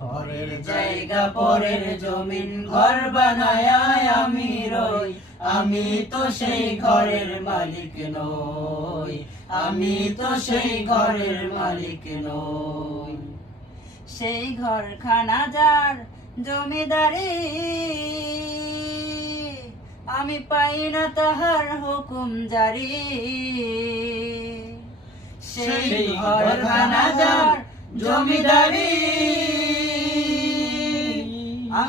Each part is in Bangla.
পরের জায়গা পরের জমিন ঘর বানায় আমি রই। আমি তো সেই ঘরের মালিক নই। আমি তো সেই ঘরের মালিক নই। সেই ঘরখানা যার জমিদারি আমি পাই না তাহার হুকুম জারি। সেই ঘরখানা যার জমিদারি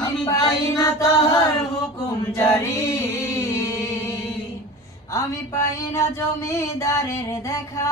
আমি পাই না তাহার হুকুম জারি। আমি পাই না জমিদারের দেখা।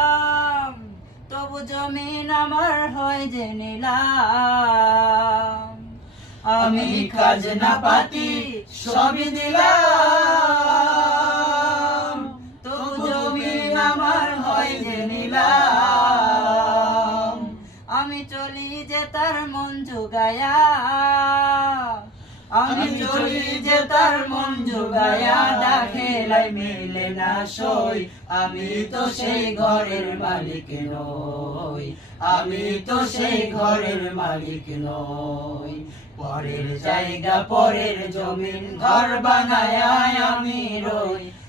তবু জমিন আমার হয় যে নিলাম। আমি খাজনা পাতি সবই দিলাম। তবু জমিন আমার হয় যে আমি চলি যে তার মন জুগায়া। আমি চলি যে তার মন জুগায়া ডাকেলাই মেলে না সই। আমি তো সেই ঘরের মালিক নই। আমি তো সেই ঘরের মালিক নই। পরের জায়গা পরের জমিন ঘর বানায় আমি রই।